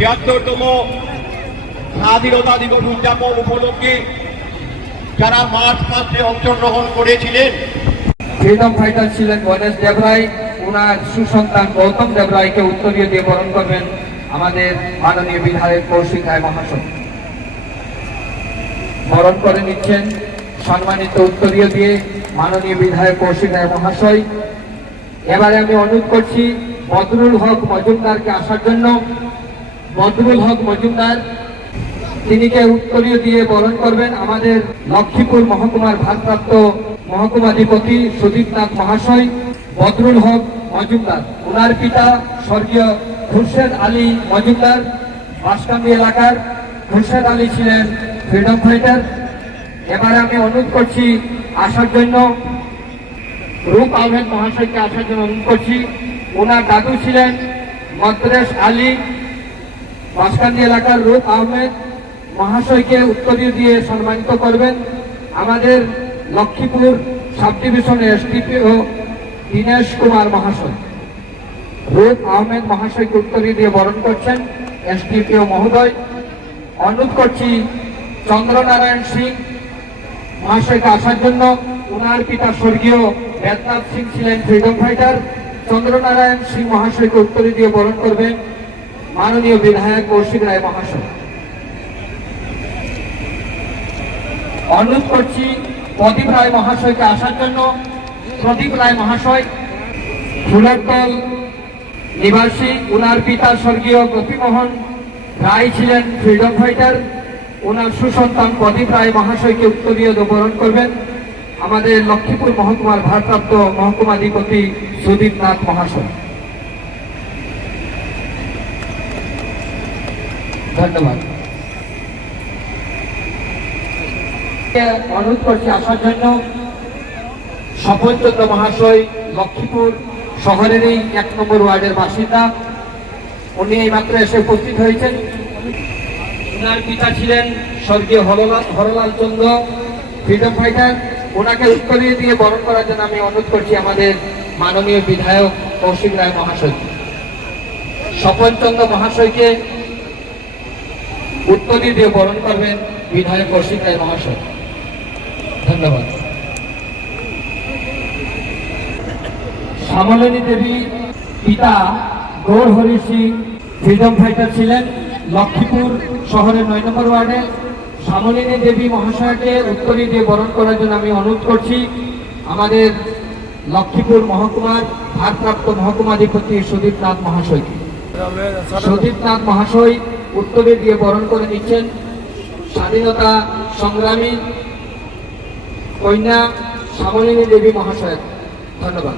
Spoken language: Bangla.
৭৬তম স্বাধীনতা দিবস উদযাপন উপলক্ষে যারা মাঠ পাত্রে অংশগ্রহণ করেছিলেন। ফ্রিডম ফাইটার ছিলেন গণেশ দেবরায়, ওনার সুসন্তান গৌতম দেবরায়কে উত্তরীয় দিয়ে বরণ করবেন আমাদের মাননীয় বিধায়ক কৌশিক রায় মহাশয়। বরণ করে নিচ্ছেন সম্মানিত উত্তরীয় দিয়ে মাননীয় বিধায়ক কৌশিক রায় মহাশয়। এবারে আমি অনুরোধ করছি বদরুল হক মজুমদারকে আসার জন্য। বদরুল হক মজুমদার তিনিকে উত্তরীয় দিয়ে বরণ করবেন আমাদের লক্ষ্মীপুর মহকুমার ভারপ্রাপ্ত মহকুমাধিপতি সুদীপনাথ মহাশয়। বদরুল হক মজুমদার, ওনার পিতা স্বর্গীয় খুরশেদ আলী মজুমদার বাঁশকান্দি এলাকার। খুরশেদ আলী ছিলেন ফ্রিডম ফাইটার। এবারে আমি অনুরোধ করছি আসার জন্য রূপ আহমেদ মহাশয়কে আসার জন্য অনুরোধ করছি। ওনার দাদু ছিলেন মদ্রেশ আলী, বাঁশকান্দি এলাকার রূপ আহমেদ মহাশয়কে উত্তরীয় দিয়ে সম্মানিত করবেন আমাদের লক্ষ্মীপুর সাব ডিভিশনের এসডিপিও দীনেশ কুমার মহাশয়। রূপ আহমেদ মহাশয়কে উত্তরীয় দিয়ে বরণ করছেন এসডিপিও মহোদয়। অনুরোধ করছি চন্দ্রনারায়ণ সিং মহাশয়কে আসার জন্য। ওনার পিতা স্বর্গীয় বেদনাথ সিং ছিলেন ফ্রিডম ফাইটার। চন্দ্রনারায়ণ সিং মহাশয়কে উত্তরীয় দিয়ে বরণ করবেন মাননীয় বিধায়ক কৌশিক রায় মহাশয়। অনুরোধ করছি প্রদীপ রায় মহাশয়কে আসার জন্য। প্রদীপ রায় মহাশয় ফুলেরতল নিবাসী, ওনার পিতা স্বর্গীয় গোপীমোহন রায় ছিলেন ফ্রিডম ফাইটার। ওনার সুসন্তান প্রদীপ রায় মহাশয়কে উত্তরীয় বরণ করবেন আমাদের লক্ষ্মীপুর মহকুমার ভারপ্রাপ্ত মহকুমাধিপতি সুদীপনাথ মহাশয়। ধন্যবাদ। অনুরোধ করছি আসার জন্য স্বপন চন্দ্র মহাশয়, লক্ষ্মীপুর শহরেরই ১ নম্বর ওয়ার্ডের বাসিন্দা। উনি এই মাত্র এসে উপস্থিত হয়েছেন। ওনার পিতা ছিলেন স্বর্গীয় হরলাল চন্দ্র ফ্রিডম ফাইটার। ওনাকে উত্তরীয় দিয়ে বরণ করার জন্য আমি অনুরোধ করছি আমাদের মাননীয় বিধায়ক কৌশিক রায় মহাশয়। স্বপন চন্দ্র মহাশয়কে উত্তরীয় দিয়ে বরণ করবেন বিধায়ক কৌশিক রায় মহাশয়। ধন্যবাদ। শ্যামলিনী দেবী পিতা গৌর হরি সিং ফ্রিডম ফাইটার ছিলেন লক্ষ্মীপুর শহরের ৯ নম্বর ওয়ার্ডে। শ্যামলিনী দেবী মহাশয়কে উত্তরীয় দিয়ে বরণ করার জন্য আমি অনুরোধ করছি আমাদের লক্ষ্মীপুর মহকুমার ভারপ্রাপ্ত মহকুমাধিপতি সুদীপনাথ মহাশয়কে। সুদীপনাথ মহাশয় উত্তরীয় দিয়ে বরণ করে নিচ্ছেন স্বাধীনতা সংগ্রামী কন্যা শ্যামলিনী দেবী মহাশয়। ধন্যবাদ।